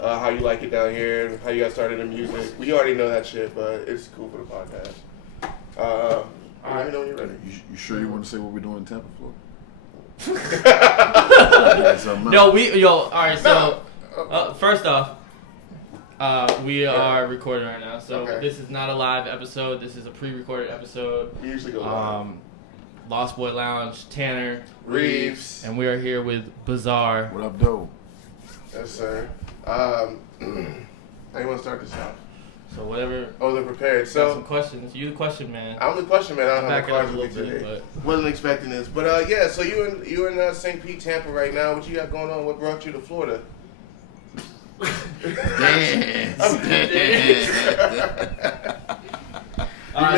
how you like it down here, and how you got started in music. We already know that shit, but it's cool for the podcast. Let me know when you're ready. You sure you want to say what we're doing in Tampa, Florida? No, all right, so first off, we are recording right now, so this is not a live episode. This is a pre-recorded episode. We usually go live. Lost Boy Lounge, Tanner, Reeves, and we are here with Bizarre. What up, though? Yes, sir. How you want to start this off? So whatever. Oh, they're prepared. So some questions. You the question man. I'm the question man. I don't have back the cards it with up me a little today. bit, but Wasn't expecting this, but yeah. So you in St. Pete, Tampa right now. What you got going on? What brought you to Florida?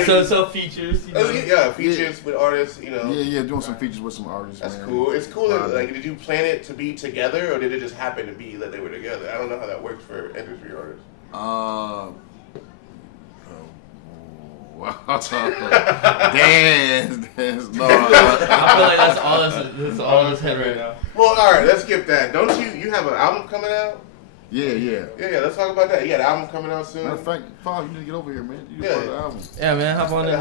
So features. You know? Features with artists. You know. Yeah, doing some features with some artists. That's man. cool. It's cool. That, like, did you plan it to be together, or did it just happen to be that they were together? I don't know how that works for industry artists. Dance. No. I feel like that's all in his head right now. Well, all right, let's skip that. Don't you have an album coming out? Yeah. Let's talk about that. You got an album coming out soon. Matter of fact, Paul, you need to get over here, man. You Yeah. part of the album. Yeah, man. Hop on in.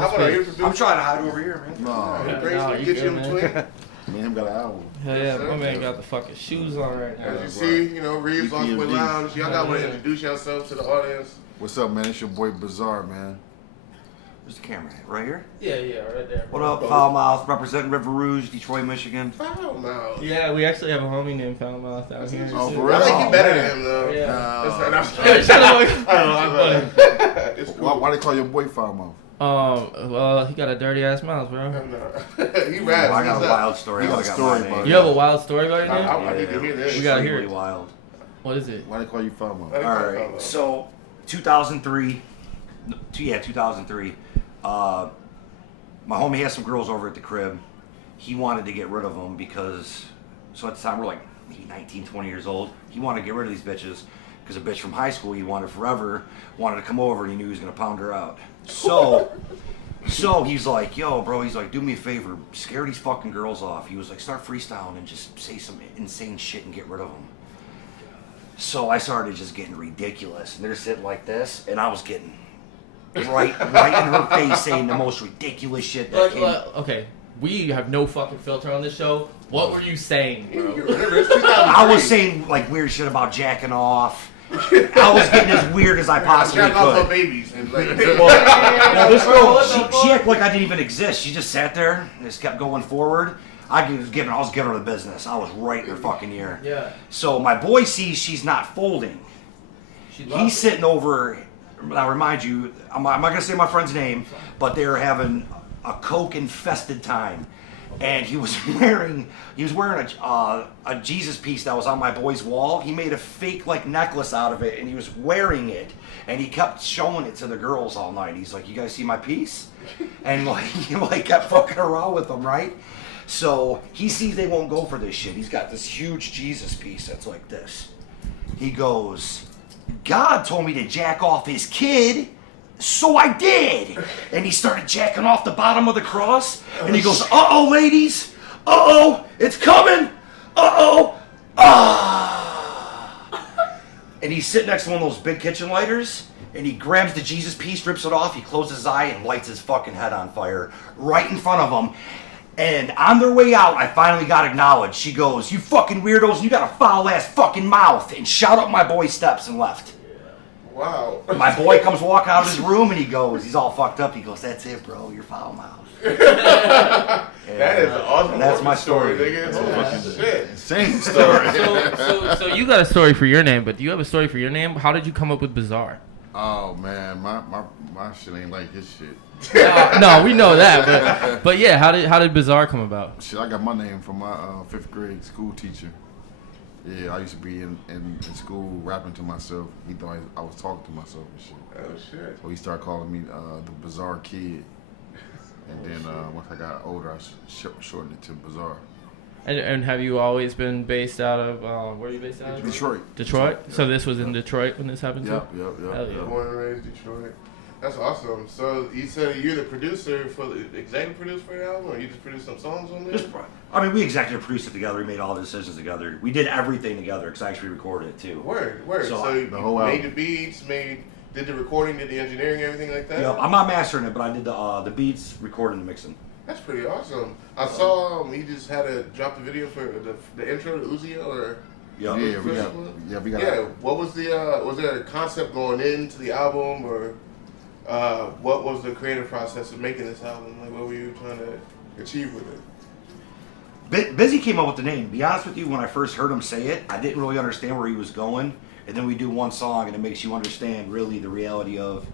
I'm trying to hide over here, man. No, Get you in between. me and him got an album. Hell yeah, my man got the fucking shoes on right now. As you see, Reeves, Lost Boy Lounge. Y'all got to introduce yourselves to the audience. What's up, man? It's your boy Bizarre, man. Where's the camera? Right here? Yeah, right there. What up, Foul Mouth, representing River Rouge, Detroit, Michigan. Foul Mouth. Yeah, we actually have a homie named Foul Mouth down here. Oh, too. for real? I like you better man. than him, though. Yeah. It's cool. Why they call your boy Foul Mouth? Well, he got a dirty ass mouth, bro. He raps. I got a wild story. He got a story about it. You have a wild story about your name? I need to hear this. We gotta hear really it. wild. What is it? Why they call you Foul Mouth? All right, so 2003. My homie had some girls over at the crib. He wanted to get rid of them because, so at the time we're like maybe 19, 20 years old. He wanted to get rid of these bitches because a bitch from high school he wanted forever wanted to come over and he knew he was gonna pound her out. So he's like, yo, bro, he's like, do me a favor, scare these fucking girls off. He was like, start freestyling and just say some insane shit and get rid of them. So I started just getting ridiculous, and they're sitting like this, and I was getting right in her face saying the most ridiculous shit that came. Okay, we have no fucking filter on this show. What were you saying, bro? I was saying like weird shit about jacking off. I was getting as weird as I possibly Jack off could. on babies. And like, Well, this girl, she acted like I didn't even exist. She just sat there and just kept going forward. I was giving her the business. I was right in her fucking ear. Yeah. So my boy sees she's not folding. He's sitting over. Now, remind you, I'm not gonna say my friend's name, but they're having a coke infested time, and he was wearing a Jesus piece that was on my boy's wall. He made a fake like necklace out of it, and he was wearing it, and he kept showing it to the girls all night. He's like, "You guys see my piece?" And he kept fucking around with them, right? So he sees they won't go for this shit. He's got this huge Jesus piece that's like this. He goes, God told me to jack off his kid, so I did. And he started jacking off the bottom of the cross. And he goes, uh-oh, ladies. Uh-oh, it's coming. Uh-oh. Ah. And he's sitting next to one of those big kitchen lighters. And he grabs the Jesus piece, rips it off. He closes his eye and lights his fucking head on fire right in front of him. And on their way out, I finally got acknowledged. She goes, you fucking weirdos, you got a foul-ass fucking mouth. And shot up my boy's steps and left. wow. My boy comes walking out of his room and he goes, he's all fucked up. He goes, that's it, bro, you're foul mouth. That is an awesome. That's my story. Nigga. Holy shit. Insane story. So you got a story for your name, but do you have a story for your name? How did you come up with Bizarre? Oh man, my shit ain't like his shit. No, we know that, but yeah, how did Bizarre come about? Shit, I got my name from my 5th grade school teacher. Yeah, I used to be in school rapping to myself. He thought I was talking to myself and shit. Oh shit. So he started calling me the Bizarre Kid. And then once I got older, I shortened it to Bizarre. And have you always been based out of where are you based out of? Detroit. Detroit. So this was in Detroit when this happened. Yep. Hell yeah. Born and raised Detroit. That's awesome. So you said you're the producer for the executive producer for the album, or you just produced some songs on there? We executive produced it together. We made all the decisions together. We did everything together because I actually recorded it too. Word. So the you whole made album. the beats, did the recording, did the engineering, everything like that? Yep. I'm not mastering it, but I did the beats, recording, and mixing. That's pretty awesome. I saw he just had to drop the video for the intro to Uziel, or Yep. We got. yeah. What was the was there a concept going into the album, or what was the creative process of making this album? Like, what were you trying to achieve with it? Busy came up with the name. To be honest with you, when I first heard him say it, I didn't really understand where he was going. And then we do one song, and it makes you understand really the reality of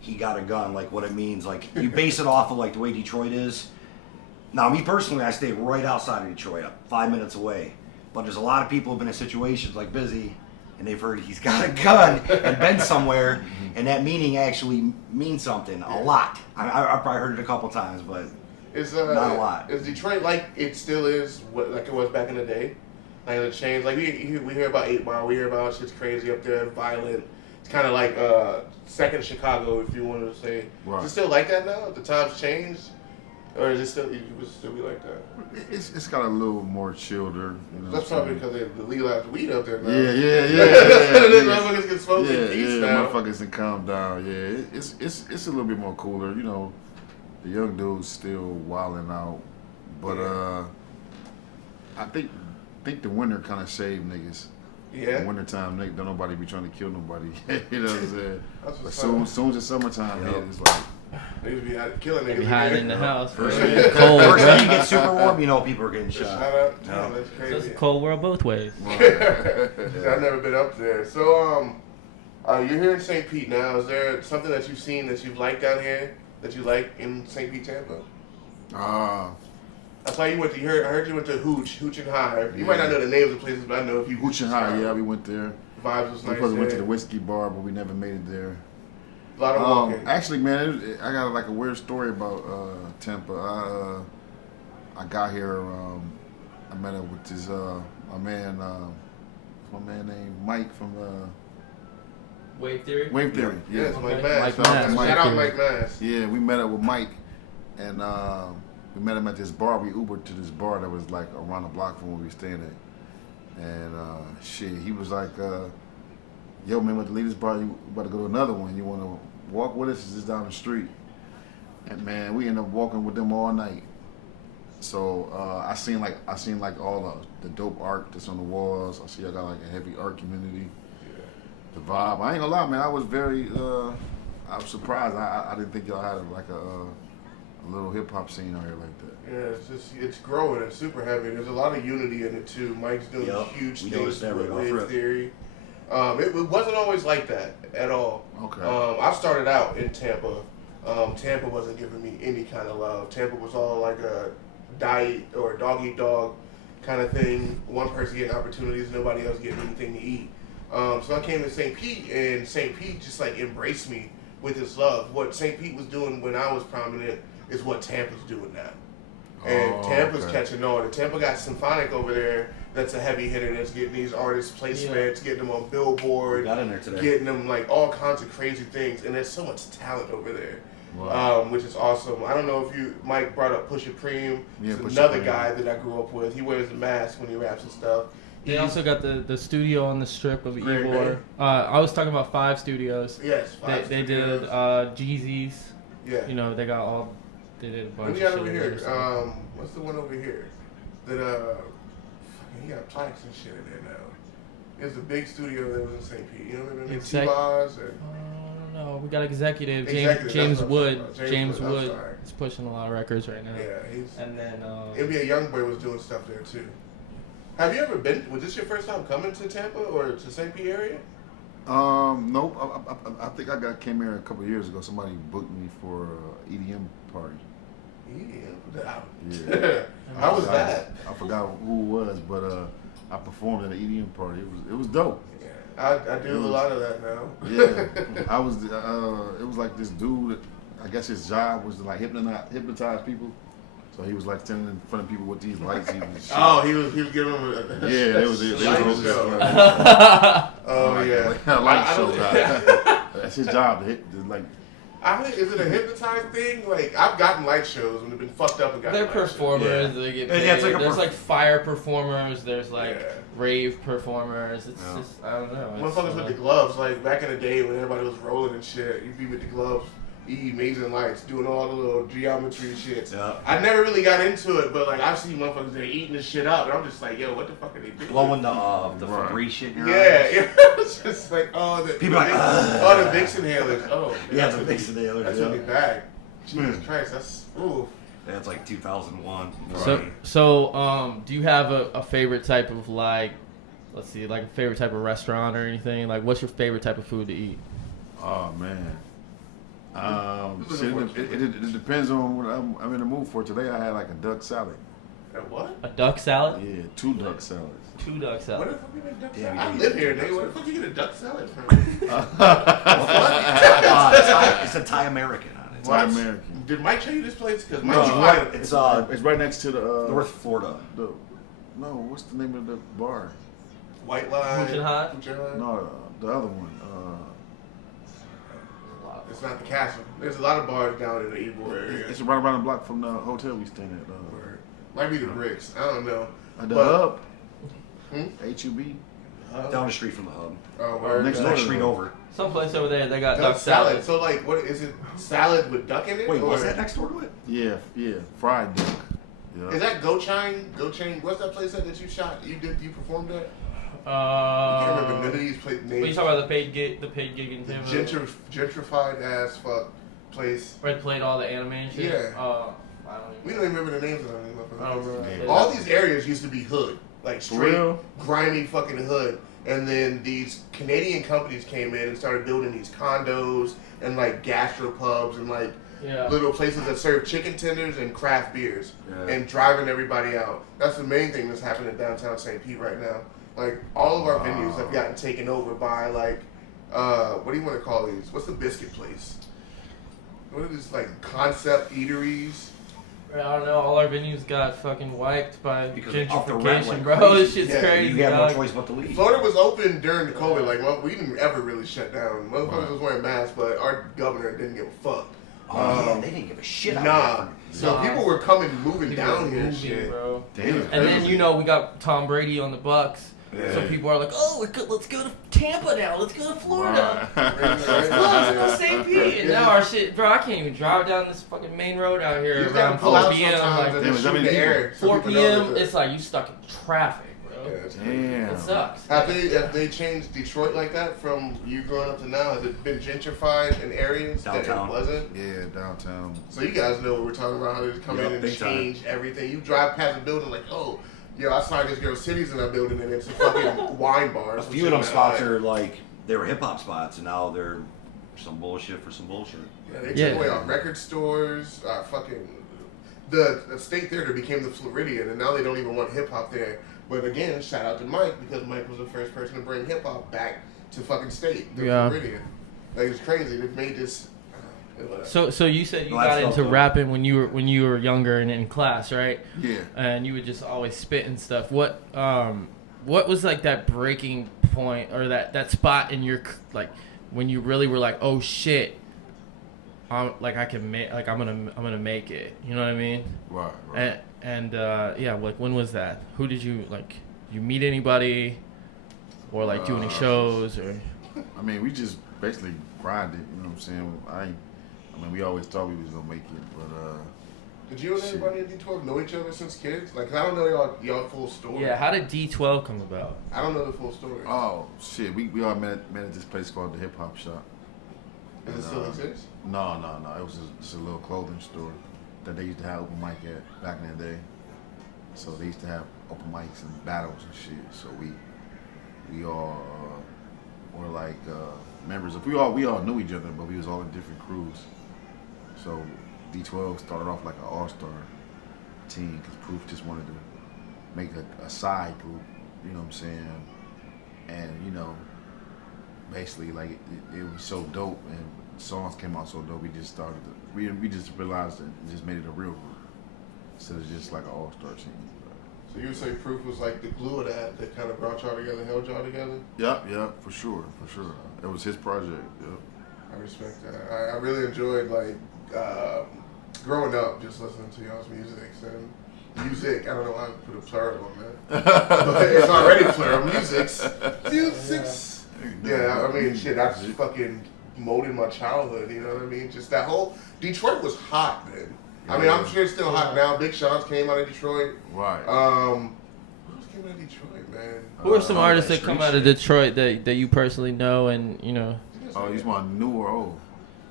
he got a gun, like what it means. Like you base it off of like the way Detroit is. Now, me personally, I stay right outside of Detroit, 5 minutes away. But there's a lot of people who've been in situations like Busy, and they've heard he's got a gun and been somewhere, and that meaning actually means something a lot. I've probably heard it a couple times, but not a lot. Is Detroit like it still is, like it was back in the day? Like the change, like we hear about 8 Mile, we hear about shit's crazy up there, violent. It's kind of like second Chicago, if you wanted to say. Right. Is it still like that now? The times changed, or is it still? You would still be like that? It's got a little more childer. You know. That's probably because they legalized weed up there now. Yeah. Motherfuckers can smoke in peace now. Motherfuckers can calm down. Yeah, it's a little bit more cooler. You know, the young dudes still wilding out, but I think the winter kind of saved niggas. Yeah. In wintertime, don't nobody be trying to kill nobody. You know what I'm saying? That's But what's soon as it's summertime, it's like. They used to be out killing niggas. Be hiding in the house. First Cold. time you get super warm, you know people are getting shot. Shout out. Damn, that's So crazy. it's a cold world both ways. I've never been up there. So, you're here in St. Pete now. Is there something that you've seen that you've liked down here that you like in St. Pete, Tampa? I saw you went to. I heard you went to Hooch and High. You might not know the names of places, but I know if you. Hooch and High, yeah, we went there. Vibes was We nice. probably went to the whiskey bar, but we never made it there. A lot of walking. Actually, man, I got like a weird story about Tampa. I got here. I met up with this my man. What's my man named Mike from Wave theory. Wave Theory. Yeah, Yes, Mike Mass. Mike Mass. Shout out Mike Mass. yeah. We met up with Mike, and we met him at this bar. We Ubered to this bar that was like around the block from where we were staying at. And he was like, yo, man, about to leave this bar, you about to go to another one. You want to walk with us? It's just down the street. And man, we ended up walking with them all night. So I seen like all the dope art that's on the walls. I see I got like a heavy art community. The vibe. I ain't gonna lie, man. I was very, I was surprised. I didn't think y'all had like a little hip hop scene out here like that. Yeah, it's growing. It's super heavy. There's a lot of unity in it too. Mike's doing huge we things noticed that with right off Wave rip. Theory. It wasn't always like that at all. Okay. I started out in Tampa. Tampa wasn't giving me any kind of love. Tampa was all like a diet or dog eat dog kind of thing. One person getting opportunities, nobody else getting anything to eat. So I came to St. Pete, and St. Pete just like embraced me with its love. What St. Pete was doing when I was prominent is what Tampa's doing now. And Tampa's catching on. And Tampa got Symphonic over there that's a heavy hitter that's getting these artist placements, getting them on Billboard, Got in there today. getting them like all kinds of crazy things. And there's so much talent over there. Wow. Which is awesome. I don't know if Mike brought up Pusha Preem. Yeah, He's Pusha another Preem. guy that I grew up with. He wears the mask when he raps and stuff. They also got the studio on the strip of Great, Ybor. man. I was talking about 5 studios. Yes, They did Jeezy's. Yeah. You know, they got all. They did a bunch. What do you got of over shit here? there, What's the one over here? That fucking, he got plaques and shit in there now. There's a big studio that was in St. Pete. You know what I mean? T-Boz and I don't know. We got executive Executive, James that's what I'm Wood. talking about. James I'm Wood sorry. is pushing a lot of records right now. yeah, he's. And then NBA YoungBoy was doing stuff there too. Have you ever been? Was this your first time coming to Tampa or to St. Pete area? Nope. I think I came here a couple of years ago. Somebody booked me for an EDM party. Yeah. How was that? I forgot who it was, but I performed at an EDM party. It was dope. Yeah, I do a lot of that now. Yeah, I was. It was like this dude. I guess his job was to like hypnotize people. So he was like standing in front of people with these lights. He was giving them a Yeah, it was light show. like, Oh yeah, like a light show. That's his job. To I mean, is it a hypnotized thing? Like, I've gotten light shows when they've been fucked up and gotten They're light performers. Yeah. They get Yeah, paid. it's like There's like fire performers. There's like Yeah. rave performers. It's just I don't know. It's, Motherfuckers with the gloves, like back in the day when everybody was rolling and shit, you'd be with the gloves, amazing lights, doing all the little geometry shits. Yeah. I never really got into it, but like I've seen motherfuckers that are eating this shit up, and I'm just like, yo, what the fuck are they doing? Blowing the Febreze shit in your eyes. Yeah, it's just like, oh, the People are like, oh, the Vicks inhalers. Oh, Yeah, that's the what Vicks inhalers, That's yeah. really bad. Jesus Christ, that's ooh. That's like 2001. So, do you have a favorite type of like, let's see, like a favorite type of restaurant or anything? Like, what's your favorite type of food to eat? Oh man. It depends on what I'm in the mood for. Today I had like a duck salad. What? A duck salad? Yeah, 2 duck salads. 2 duck Where salads. the fuck you make duck Damn, salad? I you live did. here, nigga. Where the fuck you get a duck salad from? It's a Thai American on it. Thai American. Did Mike show you this place? Because No, Mike It's It's right next to the North Florida. No, what's the name of the bar? White Line. Fuchin' Hot? No, the other one. It's not the castle. There's a lot of bars down in the Ybor area. It's right around the block from the hotel we stayed at. Might be the Bricks. I don't know. The But- Hub. Hmm? HUB. Down the street from the hub. Oh, word. Next Next door. street over. Someplace over there, they got Duck salad. So like, what is it? Salad with duck in it? Wait, or was that next door to it? Yeah, fried duck. Yeah. Is that Go Chain? What's that place that you shot? You performed at? I can't remember none of these names. What you talking about, the paid gig in Tampa? Gentrified as fuck place. Where it played all the anime and shit? Yeah. I don't We even don't even remember the names of them. I don't remember. Yeah. All these areas used to be hood, like straight real? grimy fucking hood. And then these Canadian companies came in and started building these condos and like gastropubs and like Yeah. little places that serve chicken tenders and craft beers Yeah. and driving everybody out. That's the main thing that's happening in downtown St. Pete right now. Like all of our venues have gotten taken over by like what do you want to call these? What's the biscuit place? What are these like concept eateries? I don't know. All our venues got fucking wiped by Because off the rent gentrification, went bro. crazy. This shit's Yeah, crazy. You have no dog. choice but to leave. Florida was open during the COVID. Like, well, we didn't ever really shut down. Motherfuckers Right. was wearing masks, but our governor didn't give a fuck. Oh, yeah, they didn't give a shit out Nah. there. So Nah. people were moving People down were here and moving, shit. bro. Damn. And then we got Tom Brady on the Bucks. Yeah. So people are like, oh, let's go to Tampa now. Let's go to Florida. Right. Let's go to St. Pete. And Yeah. now our shit, bro, I can't even drive down this fucking main road out You here just gotta around pull 4 out p.m. sometimes Like, and Damn, then is that shoot in many the people? air. so 4 people know p.m., that- it's like you stuck in traffic, bro. Yeah, it's crazy. Damn. It sucks. Have they changed Detroit like that from you growing up to now? Has it been gentrified in areas Downtown. that it wasn't? Yeah, downtown. So you guys know what we're talking about, how they just come Yeah, in and big time. change everything. You drive past a building like, oh, yo, I saw this girl Cities in that building and it's a fucking wine bar. A few of them spots are like, they were hip hop spots, and now they're some bullshit for some bullshit. Yeah, they took Yeah. away our record stores, fucking the State Theater became the Floridian, and now they don't even want hip hop there. But again, shout out to Mike because Mike was the first person to bring hip hop back to fucking State, the Yeah. Floridian. Like it's crazy. They've made this. So you said you Well, got that's into dope. rapping when you were younger and in class, right? Yeah. And you would just always spit and stuff. What was like that breaking point or that spot in your like when you really were like, oh shit, I'm gonna make it. You know what I mean? Right. And yeah, like when was that? Who did you like? You meet anybody, or like do any shows or? I mean, we just basically grinded. You know what I'm saying? I mean, we always thought we was gonna make it, but Did you and Shit. everybody in D12 know each other since kids? Like, 'cause I don't know y'all full story. Yeah, how did D12 come about? I don't know the full story. oh shit, we all met at this place called the Hip Hop Shop. Does it still exist? No. It was just a little clothing store that they used to have open mic at back in the day. So they used to have open mics and battles and shit. So we all were like members of. We all knew each other, but we was all in different crews. So D12 started off like an all-star team because Proof just wanted to make a side group. You know what I'm saying? And basically like it was so dope and songs came out so dope. We just started we just realized it and just made it a real group instead of just like an all-star team. So you would say Proof was like the glue of that kind of brought y'all together, held y'all together? Yeah, for sure. It was his project. Yep. I respect that. I really enjoyed like growing up, just listening to y'all's music. And music, I don't know why I put a plural on that, but it's already plural. Musics. Yeah, I mean, shit, that's fucking molded my childhood. You know what I mean? Just that whole Detroit was hot, man. I mean, I'm sure it's still hot now. Big Sean's came out of Detroit. Right. Who else came out of Detroit, man? Who are some artists that come out of Detroit that you personally know and you know? Oh, you want new or old?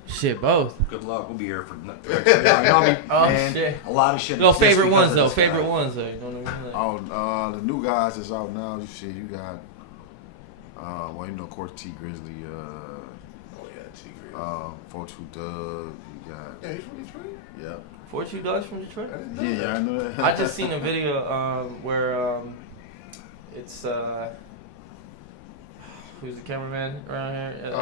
Shit, both. Good luck. We'll be here for. Oh, man, shit. A lot of shit. No, exists favorite because ones of though. this guy. Favorite ones though. You know what I mean? Like, Oh, the new guys that's out now. You got, well, you know, of course, T Grizzly. Oh yeah, T Grizzly. 42 Doug. You got. Yeah, he's from Detroit. Yep. 42 Dogs from Detroit. I didn't know Yeah, that. I know that. I just seen a video where it's who's the cameraman around here?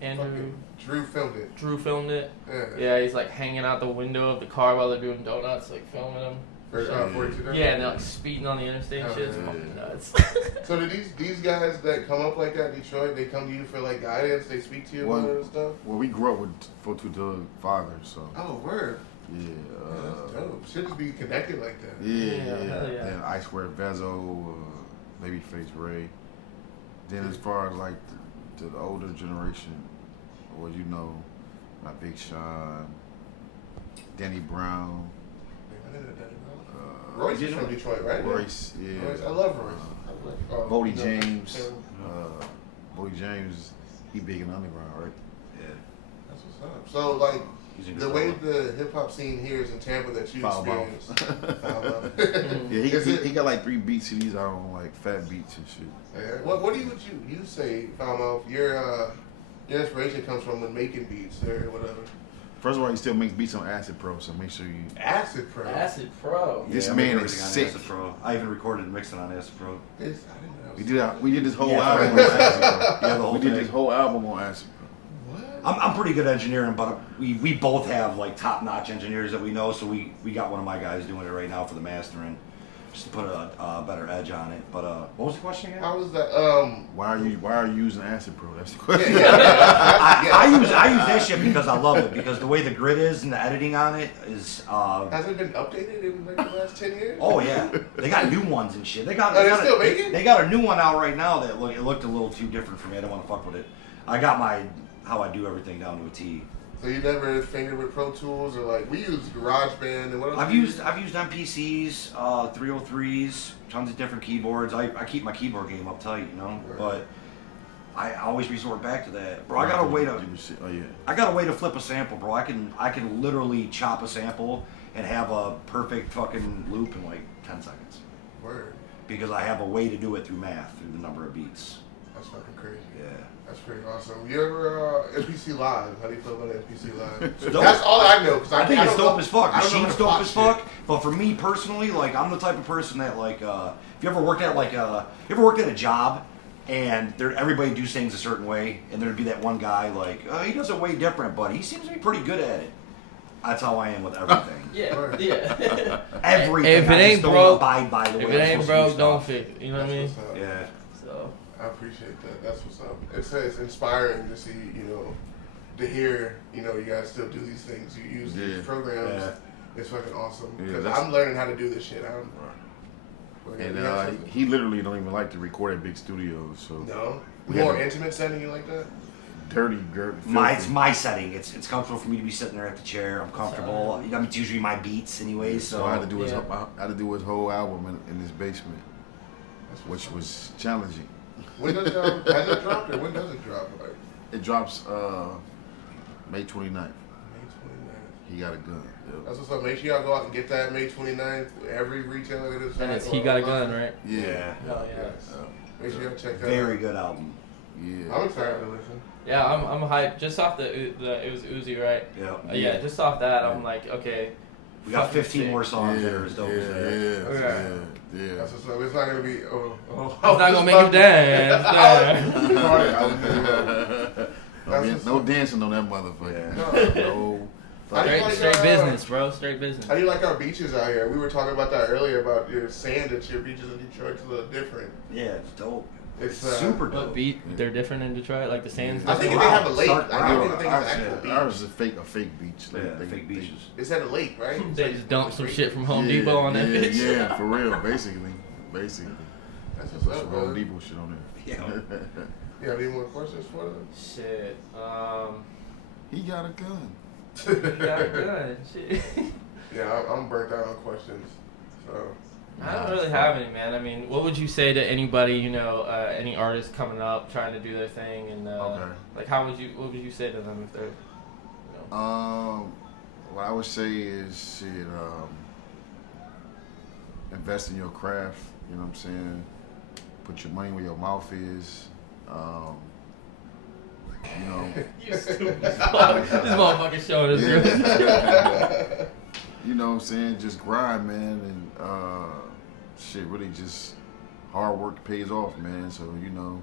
Andrew. fucking Drew filmed it. Drew filmed it. Yeah. Yeah, he's like hanging out the window of the car while they're doing donuts, like filming them. For 42 Doug? Yeah, and they're like speeding on the interstate and Oh, shit. It's yeah. fucking nuts. So do these guys that come up like that in Detroit, they come to you for like guidance, they speak to you about it and stuff? Well, we grew up with 42 Doug father, so. Oh, word. Yeah. Yeah, that's dope. Should just be connected like that. Yeah, hell yeah. Then Ice Wear Vezo, Babyface Ray. Then as far as like the older generation, or you know, like Big Sean, Danny Brown, Royce is from Detroit, right? Royce, yeah. Royce. I love Royce. Bodie you know, James. him. Bodie James, he big in the underground, right? Yeah. That's what's up. So like He's in the his way phone. the hip hop scene here is in Tampa that you Foul Mouth. experienced. Foul Mouth. Yeah, Is it- he got like 3 beat CDs out on like fat beats and shit. Yeah. What would you say, Foul Mouth? Your inspiration comes from when making beats or whatever. First of all, he still makes beats on Acid Pro, so make sure you. Acid Pro. Acid Pro. This I man make is everything on sick. Acid Pro. I even recorded and mixed it on Acid Pro. I didn't know. We did we did this whole Yeah, album on right. Acid Pro. Yeah, the whole we did thing. this whole album on Acid Pro. What? I'm pretty good at engineering, but we both have like top-notch engineers that we know, so we got one of my guys doing it right now for the mastering, just to put a better edge on it. But what was the question again? How was that? Why are you using Acid Pro? That's the question. I use that shit because I love it, because the way the grid is and the editing on it is Has it been updated in like the last 10 years? oh yeah, they got new ones and shit. They got Oh, they still make it? they got a new one out right now that it looked a little too different for me. I don't want to fuck with it. I got how I do everything down to a T. So you never fingered with Pro Tools or like we use GarageBand and what else? I've do you used MPCs, 303s, tons of different keyboards. I keep my keyboard game up tight, you know. Right. But I always resort back to that, bro. I got a way to Oh yeah. I got a way to flip a sample, bro. I can literally chop a sample and have a perfect fucking loop in like 10 seconds Word. because I have a way to do it through math, through the number of beats. That's fucking crazy. Yeah. That's pretty awesome. You ever NPC Live? How do you feel about NPC Live? dope. That's all I know because I think it's dope as fuck. I don't know Machine's how to dope as plot fuck. But for me personally, like I'm the type of person that like, if you ever worked at a job and everybody do things a certain way, and there'd be that one guy like, he does it way different, but he seems to be pretty good at it. That's how I am with everything. Yeah, yeah. Everything. If it I just ain't don't broke- abide by the way If it I'm ain't supposed broke, to do don't stuff. fix it. You know what I That's mean? what's up. Yeah. So I appreciate that. That's what's up. It's inspiring to see, to hear, you guys still do these things. You use Yeah. these programs. Yeah. It's fucking awesome. Yeah, Because that's- I'm learning how to do this shit. And he literally don't even like to record at big studios, so No? We had More to- intimate setting you like that? dirty, It's my setting. It's comfortable for me to be sitting there at the chair. I'm comfortable. I mean, it's usually my beats anyways. So I had to do his Yeah. I had to do his whole album in his basement, That's what's which was challenging. When does has it dropped or when does it drop? Like It drops May 29th. May 29th. He got a gun. Yep. That's what's up. Make sure y'all go out and get that May 29th. Every retailer that is. and it's He Got a Gun, right? Yeah. Hell yeah. Yes. Make sure y'all check that Very out. good album. Yeah. I'm excited to listen. Yeah, I'm hyped. Just off the it was Uzi, right? Yeah. Yeah, just off that, I'm like, okay. We got fucking 15 sick. more songs that Yeah, are as dope as that. yeah. That's what's up. It's not gonna be. It's not gonna make you dance. No dancing on that motherfucker. Yeah. No. How do you like, Straight business, bro. Straight business. How do you like our beaches out here? We were talking about that earlier about your sand at your beaches in Detroit. It's a little different. Yeah, it's dope. It's Super What dope. beat? They're different in Detroit, like the sands. I think if they have a lake. I don't think it's an actual beach. Ours is a fake beach. Yeah, fake beaches. It's at a lake, right? It's They like- just dump some it's shit from Home Depot on that bitch. Yeah, for real, basically. That's Put what's up, some Home man. Depot shit on there. Yeah. You have any more questions for them? Shit. He got a gun. Got a gun. Shit. Yeah, I'm burnt out on questions. So I don't really have any, man. I mean, what would you say to anybody, you know, any artist coming up trying to do their thing, and like, what would you say to them if they're, you know? What I would say is shit. Invest in your craft. You know what I'm saying? Put your money where your mouth is. You know. You stupid fuck. This motherfucker showing us. Yeah. You know what I'm saying? Just grind, man, and shit, really just hard work pays off, man. So, you know,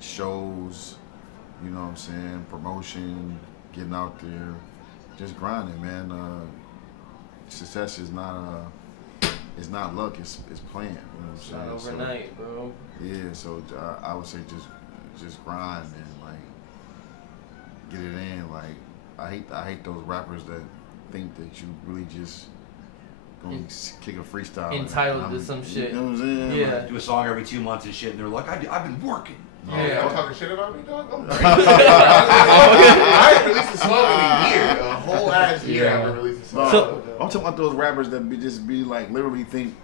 shows, you know what I'm saying, promotion, getting out there, just grinding, man. Success is not it's not luck, it's planned, you know what I'm saying? Not overnight, bro. Yeah, so I would say just grind and like get it in. Like I hate those rappers that think that you really just gonna kick a freestyle. Entitled to some shit. You know what I'm saying? Yeah. Like, Do a song every 2 months and shit, and they're like, I've been working. Yeah. Y'all talking shit about me, dog? I'm great. I ain't released a song in a year, a whole ass year. I haven't released a song. So- I'm talking about those rappers that be like literally think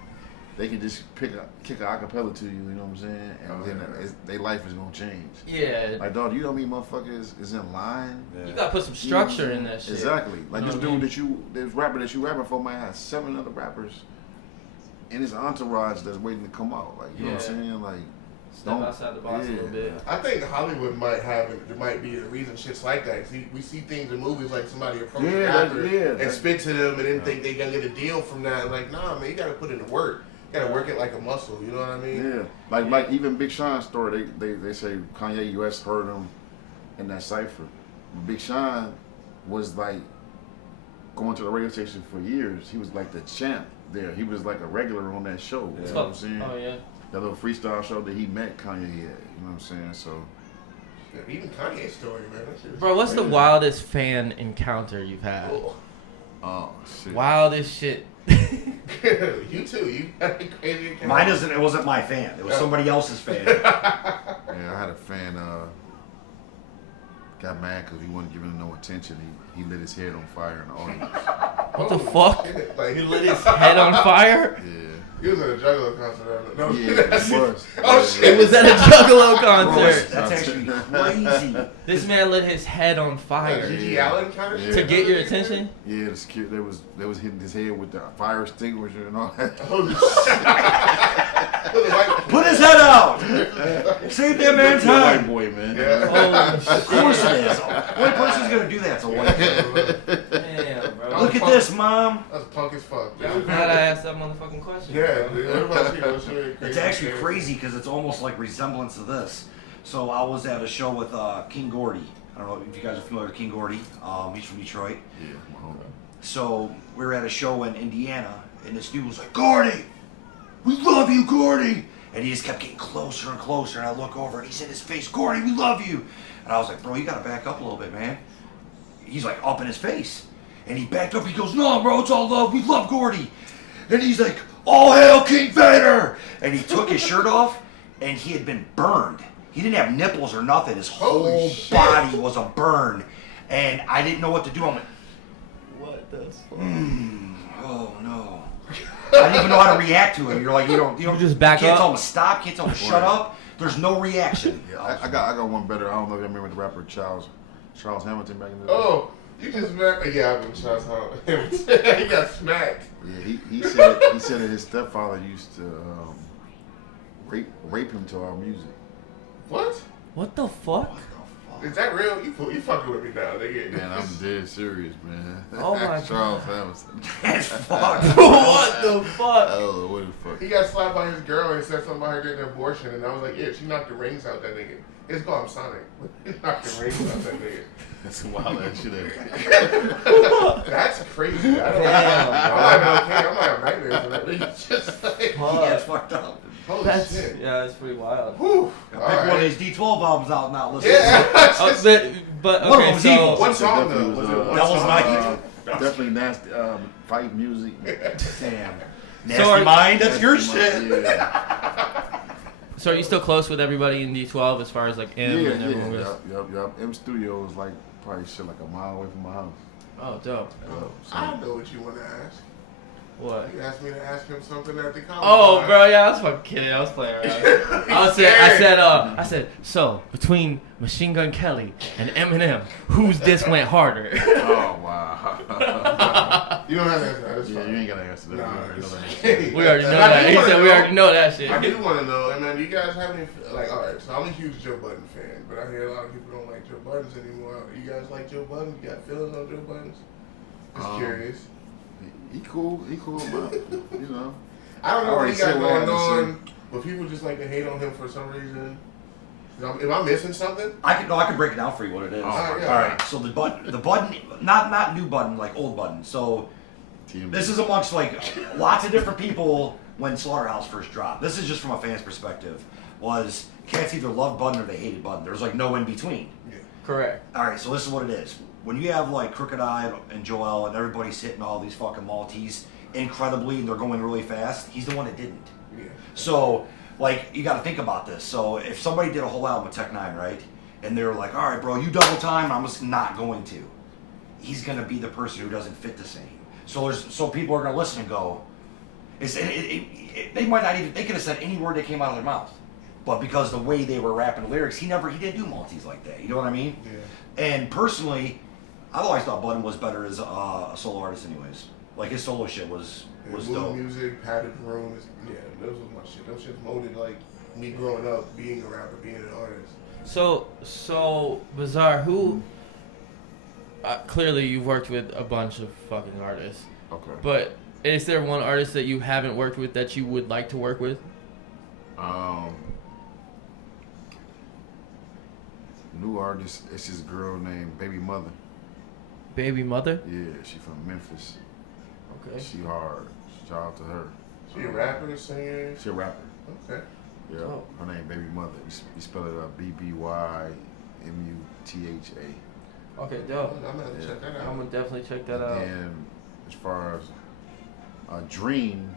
they can just kick a acapella to you. You know what I'm saying? And then their life is gonna change. Yeah. Like, dog, you know how many motherfuckers is in line? You gotta put some structure in that shit. Exactly. Like You know this what I dude mean? this rapper that you rapping for might have 7 other rappers in his entourage that's waiting to come out. Like, you know what I'm saying? Like, Step outside the box a little bit. I think Hollywood might be the reason shit's like that. See, we see things in movies like somebody approach a rapper and spit to them and then think they gonna get a deal from that. Like, nah, man, you gotta put in the work. You gotta work it like a muscle. You know what I mean? Yeah. Like even Big Sean's story, they say Kanye West heard him in that cipher. Big Sean was like going to the radio station for years. He was like the champ there. He was like a regular on that show. You know what I'm saying? Oh yeah. That little freestyle show that he met Kanye at. You know what I'm saying? So. Yeah, even Kanye's story, man. That shit is Bro, what's the crazy. wildest fan encounter you've had? Oh shit. Wildest shit. You too. You had a crazy account. Mine isn't. It wasn't my fan. It was somebody else's fan. Yeah, I had a fan got mad because he wasn't giving him no attention. He lit his head on fire in the audience. What the fuck? Shit. Like, He lit his head on fire? Yeah. He was at a Juggalo concert. No, Yeah, it was. Oh, Yeah. shit. It was at a Juggalo Bro, concert. that's actually crazy. This man lit his head on Like fire. Gigi Allen kind of Yeah. shit. To get your attention? Yeah, the security they was hitting his head with the fire extinguisher and all that. Holy shit. Put his head out. Save that man's You're a white head. boy, man. Yeah. Holy Of shit. course it is. What person's gonna do that? It's a white person. Damn, bro. Look at this, mom. That's punk as fuck. I'm glad I asked that motherfucking question. Yeah, dude. What about you? What's your It's crazy actually story? crazy because it's almost like resemblance of this. So I was at a show with King Gordy. I don't know if you guys are familiar with King Gordy. He's from Detroit. Yeah, my homie. So we were at a show in Indiana, and this dude was like, "Gordy, we love you, Gordy." And he just kept getting closer and closer, and I look over, and he's in his face, "Gordy, we love you." And I was like, "Bro, you gotta back up a little bit, man." He's like up in his face. And he backed up, he goes, "No, bro, it's all love, we love Gordy." And he's like, "All hail King Vader!" And he took his shirt off, and he had been burned. He didn't have nipples or nothing. His Holy whole shit. body was a burn. And I didn't know what to do. I'm like, What the fuck? oh no. I didn't even know how to react to it. You're like, you don't just back can't up? tell him to stop, can't tell him to shut up. There's no reaction. Yeah, I got one better. I don't know if you remember the rapper Charles Hamilton back in the day. Oh, you just met. Yeah, I've been shot out. He got smacked. Yeah, he said that his stepfather used to rape him to our music. What? What the fuck? Is that real? You fucking with me now, nigga. Man, I'm dead serious, man. Oh my Charles Hamilton. That's fucked. What the fuck? Oh, what the fuck? He got slapped by his girl and said something about her getting an abortion, and I was like, yeah, she knocked the rings out that nigga. It's called Sonic. He knocked the rings out that nigga. That's some wild ass shit. That's crazy. I don't Damn, I'm not okay. I might have nightmares of that. It's just like, Yeah, it's fucked up. Holy That's shit. yeah, that's pretty wild. Whew. Pick All one of right. these D12 albums out now. Listen. Yeah. But One of okay, them's so evil. What song Definitely though? was, Was it one Devil's song? Night? Definitely nasty fight music. Damn. So Nasty Mind, that's your Nasty shit. Mind, Yeah, so are you still close with everybody in D12 as far as like M yeah, and everyone yeah. goes? Yep. M Studio was like probably shit like a mile away from my house. Oh, dope. Yep, so- I know what you want to ask. What? You asked me to ask him something at the college. Oh, bar. bro, yeah, I was fucking kidding. I was playing around. I said, so between Machine Gun Kelly and Eminem, whose diss went harder? Oh wow. You don't have to answer that. It's Yeah, fine. you ain't gotta answer that. Nah, You already know it's- that. We already know And I that. do He wanna said we know- already know that shit. I do want to know, and man, do you guys have any like? All right, so I'm a huge Joe Budden fan, but I hear a lot of people don't like Joe Buttons anymore. You guys like Joe Budden? You got feelings on Joe Buttons? Just curious. He cool, but you know. I don't know I what already he got said what I going had to on, but people just like to hate on him for some reason. Am I missing something? I can break it down for you what it is. Oh, yeah. All right, so the button, not new button, like old button. So TMZ. this is amongst like lots of different people when Slaughterhouse first dropped. This is just from a fan's perspective. Was cats either loved Button or they hated Button. There was like no in between. Yeah. Correct. All right, so this is what it is. When you have like Crooked Eye and Joel and everybody's hitting all these fucking Maltese incredibly and they're going really fast, he's the one that didn't. Yeah. So, like, you got to think about this. So, if somebody did a whole album with Tech Nine, right, and they were like, "All right, bro, you double time," I'm just not going to. He's gonna be the person who doesn't fit the same. So people are gonna listen and go. They might not even. They could have said any word that came out of their mouth, but because the way they were rapping the lyrics, he didn't do Maltese like that. You know what I mean? Yeah. And personally, I always thought Button was better as a solo artist, anyways. Like his solo shit was Mood dope. music, padded room. Yeah, those was my shit. Those shits molded like me growing up, being a rapper, being an artist. So Bizarre, who clearly you've worked with a bunch of fucking artists, Okay. but is there one artist that you haven't worked with that you would like to work with? New artist. It's this girl named Baby Mother. Baby Mother? Yeah, she from Memphis. Okay. She hard. Shout out to her. She a rapper, singer. She a rapper. Okay. Yeah. Oh. Her name Baby Mother. You spell it BBYMUTHA. Okay, I'm dope. gonna have to check that I'm out. gonna definitely check that out. And as far as a dream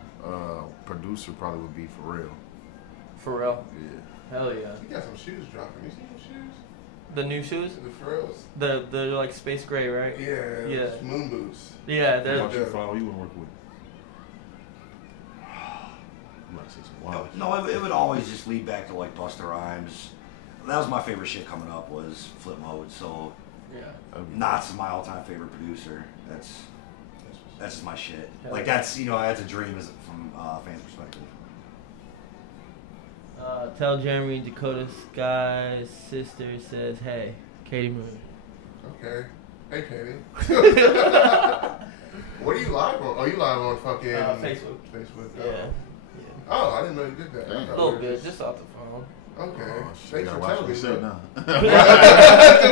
producer, probably would be Pharrell. For real. Yeah. Hell yeah. You got some shoes dropping. You see some shoes? The new shoes? The Pharrells. They're like space gray, right? Yeah. Yeah. it's Moon boots. Yeah, Who they're watch you follow? You want to work with? I'm not saying some wild. No, it would always just lead back to like Busta Rhymes. That was my favorite shit coming up was Flip Mode. So yeah. Knott's my all-time favorite producer. That's just my shit. Hell Like yeah. that's that's a dream as from fans' perspective. Tell Jeremy Dakota Sky's sister says, "Hey, Katie Moon." Okay. Hey, Katie. What are you live on? Oh, you live on fucking Facebook. Facebook. Yeah. Oh, I didn't know you did that. I Damn. A thought little we were bit, just off the phone. Okay. Oh, shit, Thanks gotta for watch telling what me. you say bro. now.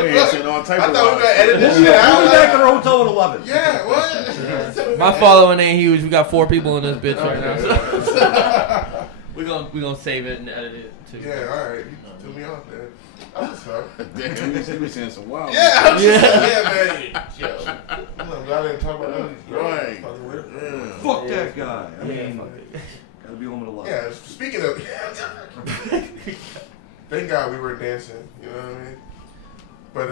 We ain't sitting on type I of thought we were gonna shit. edit this shit out. I'll be back to the hotel at 11. Yeah, what? My following ain't huge. We got 4 people in this bitch right now. Okay. So. we gonna save it and edit it too. Yeah, all right. You threw me off there. That was fun. Damn, we been saying some wild. Yeah, I'm just Yeah. man. Yo, I'm glad I didn't talk about none of these girls. Right. Fucking weird. Yeah. Fuck that guy. I Yeah, mean, fuck it. gotta be home at 11. Yeah, speaking of, thank God we were dancing. You know what I mean? But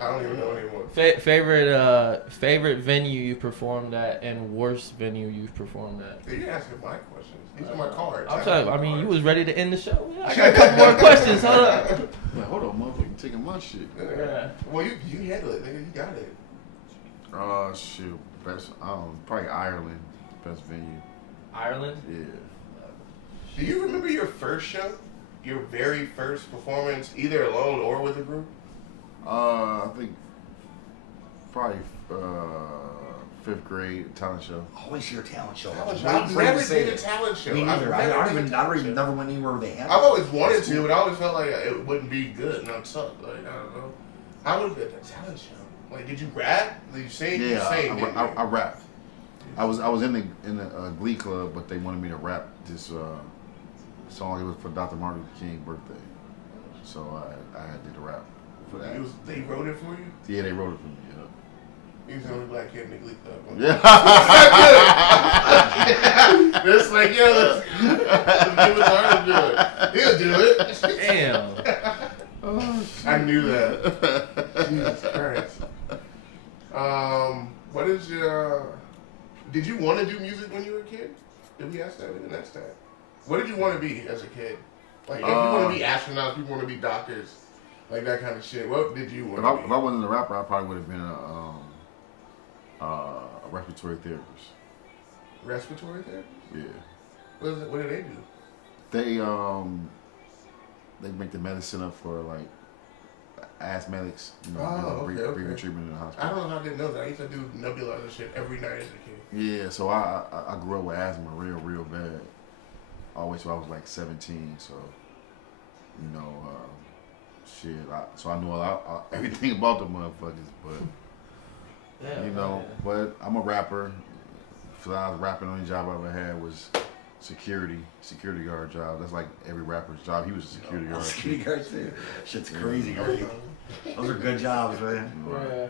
I don't even know anymore. Favorite venue you performed at and worst venue you've performed at. Hey, you're asking my questions. These are my cards. I'm sorry. I mean, you was ready to end the show. Yeah, I got I a couple more questions. Hold up. Like, hold on, motherfucker, you taking my shit. Yeah. Well, you handle it, nigga. You got it. Shoot, best. Probably Ireland, best venue. Ireland. Yeah. Do you remember your first show? Your very first performance, either alone or with a group? I think probably 5th grade talent show. Always hear talent show. I've never did a talent show. Me neither. I I've don't even never went anywhere where they had. I've always wanted to, but I always felt like it wouldn't be good and I'd suck. Like, I don't know. How was it a talent show? Like, did you rap? Did you sing? You Yeah, sang, didn't you? I rapped. I was in the Glee club, but they wanted me to rap this song. It was for Dr. Martin Luther King's birthday, so I did a rap for that. They wrote it for you? Yeah, they wrote it for me. He was the only black kid in the Glee Club. Yeah. It's like, yeah, let's give it to her to do it. He'll do it. Damn. I knew that. Jesus Christ. What is your... Did you want to do music when you were a kid? Did we ask that? We didn't ask that. What did you want to be as a kid? Like, if you want to be astronauts, people want to be doctors. Like, that kind of shit. What did you want to be? If I wasn't a rapper, I probably would have been a respiratory therapist. Respiratory therapist? Yeah. What do they do? They make the medicine up for like asthmatics, breathing treatment in the hospital. I don't know how I didn't know that. I used to do nebulizer shit every night as a kid. Yeah, so I grew up with asthma real bad. Always till I was like 17, so so I know everything about the motherfuckers, but but I'm a rapper. So I was rapping. The only job I ever had was security guard job. That's like every rapper's job. He was a security guard. Security guard too. Shit's crazy, great. Those are good jobs, man. Yeah.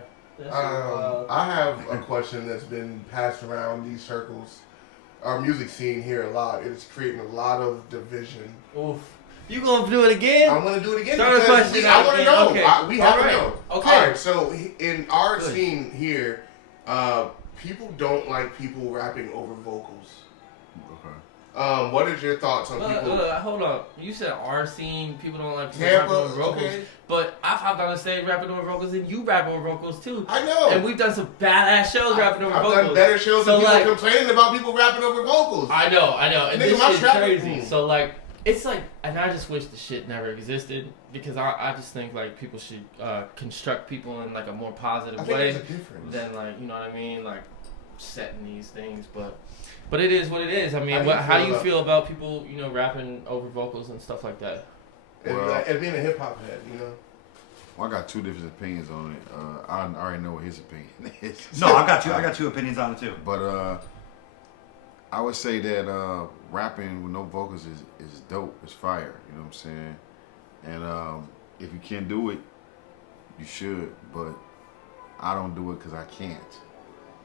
I have a question that's been passed around these circles. Our music scene here a lot. It's creating a lot of division. Oof. You gonna do it again? I'm gonna do it again. Start a question. I want to know. Okay. We have to know. Okay. All right. So in our scene here, people don't like people rapping over vocals. Okay. What is your thoughts on people? Hold on. You said our scene, people don't like people Tampa, rapping over vocals. okay. But I've hopped on the stage rapping over vocals, and you rapping over vocals too. I know. And we've done some badass shows rapping over vocals. I've done better shows than people complaining about people rapping over vocals. I know. And Nigga, this my shit's trap- crazy. So like, it's like, and I just wish the shit never existed, because I just think like people should construct people in like a more positive way there's a difference. than like, you know what I mean, like setting these things. But it is what it is. I mean, how do you feel about people, rapping over vocals and stuff like that? And being a hip hop head, Well, I got two different opinions on it. I already know what his opinion is. No, I got two opinions on it too. But I would say that rapping with no vocals is dope. It's fire. You know what I'm saying? And if you can do it, you should. But I don't do it because I can't.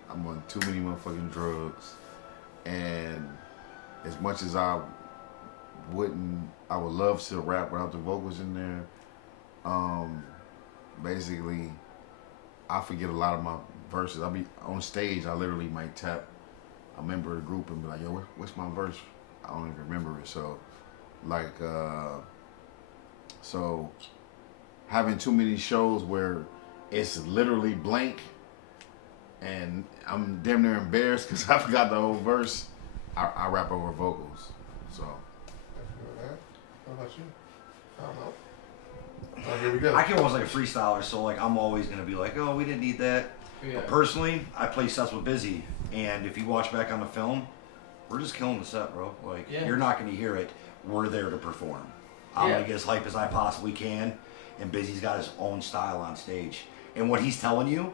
I'm on too many motherfucking drugs. And as much as I would love to rap without the vocals in there. Basically, I forget a lot of my verses. I'll be on stage. I literally might tap a member of the group and be like, "Yo, what's my verse?" I don't even remember it. So, like, so having too many shows where it's literally blank, and I'm damn near embarrassed because I forgot the whole verse. I rap over vocals. So. How about you? I don't know. Oh, here we go. I can almost like a freestyler, so like I'm always gonna be like, oh, we didn't need that. Yeah. But personally, I play sets with Busy, and if you watch back on the film, we're just killing the set, bro. Like you're not gonna hear it. We're there to perform. I'm gonna get as hype as I possibly can, and Busy's got his own style on stage, and what he's telling you,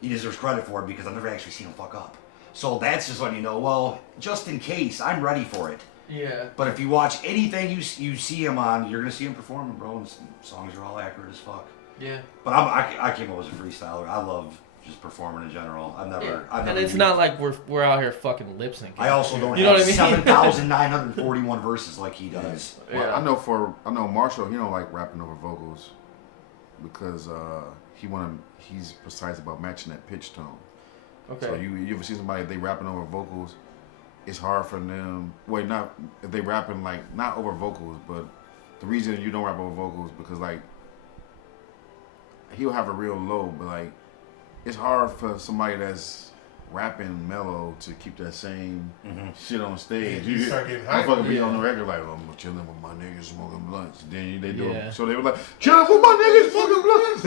he deserves credit for it because I've never actually seen him fuck up. So that's just letting you know. Well, just in case, I'm ready for it. Yeah. But if you watch anything you see him on, you're gonna see him performing, bro. And songs are all accurate as fuck. Yeah. But I came up as a freestyler. I love just performing in general. I've never. And it's not like we're out here fucking lip syncing. I also don't you know have what I mean? 7,941 verses like he does. Well, I know Marshall. He don't like rapping over vocals because he's precise about matching that pitch tone. Okay. So you ever see somebody, if they rapping over vocals, it's hard for them. Wait, not if they rapping like not over vocals, but the reason you don't rap over vocals because like he'll have a real low, but like it's hard for somebody that's rapping mellow to keep that same shit on stage. You start getting hype. Motherfucker be on the record like, I'm chilling with my niggas smoking blunts. Then they do it. So they were like, chilling with my niggas smoking blunts.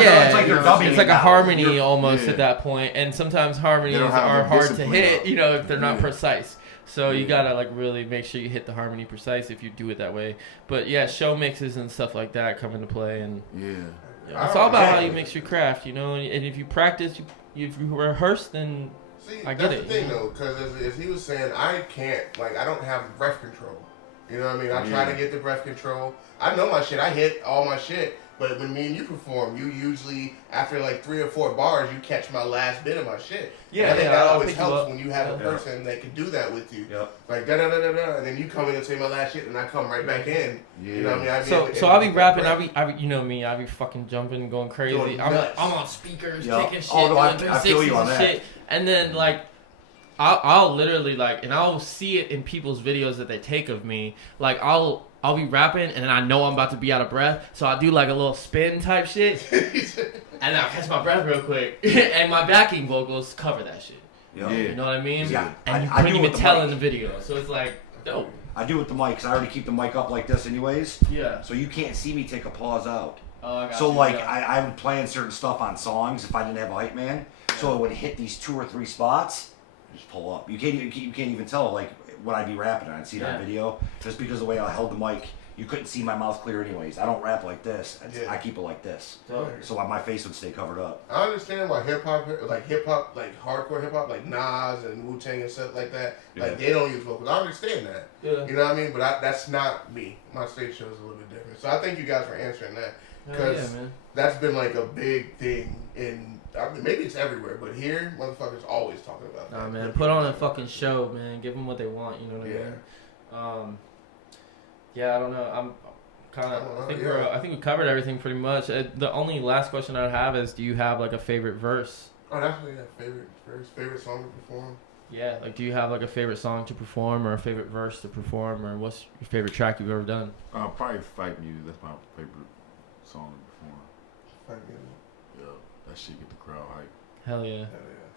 Yeah, it's like they're dubbing it's like a now. harmony almost at that point, and sometimes harmonies are hard to hit, if they're not precise. So you gotta like really make sure you hit the harmony precise if you do it that way. But yeah, show mixes and stuff like that come into play, and it's all about how you mix your craft, and if you practice, if you rehearse, then See, I get that's it. the thing though, because as he was saying, I can't, like, I don't have breath control. You know what I mean? I try to get the breath control. I know my shit. I hit all my shit. But when me and you perform, you usually, after like 3 or 4 bars, you catch my last bit of my shit. Yeah, and I think yeah, that I'll always pick you helps up. when you have a Yeah. person that can do that with you. Yep. Like da da da da da, and then you come in and say my last shit, and I come right back in. Yeah. You know what I mean? I So, able so to I'll be get that rapping. breath. I'll be, you know me. I'll be fucking jumping, going crazy. Going I'm nuts. on speakers, Yup. taking shit, Oh, no, I doing feel you 360s on and that. shit. And then like, I'll literally like, and I'll see it in people's videos that they take of me. Like I'll be rapping, and then I know I'm about to be out of breath, so I'll do like a little spin type shit, and I'll catch my breath real quick, and my backing vocals cover that shit. Yep. Yeah. You know what I mean? Yeah, And you I couldn't do even with the tell mic. in the video, so it's like dope. I do with the mic because I already keep the mic up like this anyways, Yeah. so you can't see me take a pause out. Oh, I got So you, like yeah. I would plan certain stuff on songs if I didn't have a hype man, so it would hit these 2 or 3 spots, just pull up. You can't even tell like when I'd be rapping. I'd see it on Yeah. video just because of the way I held the mic. You couldn't see my mouth clear anyways. I don't rap like this. Yeah. I keep it like this, Dope. so my face would stay covered up. I understand why hip hop, like hardcore hip hop, like Nas and Wu Tang and stuff like that, like they don't use vocals. I understand that. Yeah. You know what I mean? But that's not me. My stage show is a little bit different. So I thank you guys for answering that, Hell because yeah, man. that's been like a big thing in. I mean, maybe it's everywhere, but here, motherfuckers always talking about that. Nah, man. Put on a fucking show, man. Give them what they want. You know what I Yeah. mean? Yeah, I don't know. I'm kind of. I think we covered everything pretty much. The only last question I have is, do you have like a favorite verse? Oh, that's really favorite song to perform. Yeah, like do you have like a favorite song to perform or a favorite verse to perform, or what's your favorite track you've ever done? Probably fight music. That's my favorite song to perform. Fight music. Yeah, that shit get the crowd hype. Hell yeah. Hell yeah.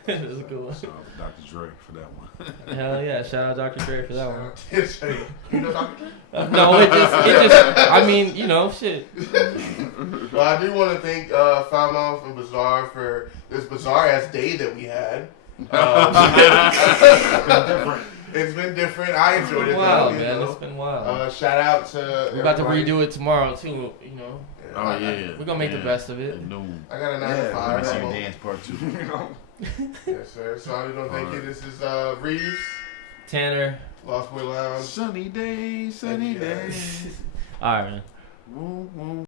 That's a good one. Shout out to Dr. Dre for that one. Hell yeah. Shout out Dr. Dre for that one. You know Dr. Dre? No, it just, I mean, you know, shit. Well, I do want to thank Foulmouth and Bizarre for this bizarre ass day that we had. It's been different. I enjoyed it. Wow, though, you man, know. it's been wild. Shout out to. We're about to everybody. redo it tomorrow too. You know, Oh yeah. we're gonna make the best of it. At noon. I got a 9 to Yeah, Let 5. me see so- you dance part 2. Yes, sir. So I don't thank you. This is Reeves, Tanner. Lost Boy Lounge. Sunny days, sunny Yeah. days. All right, man. Woo, woo.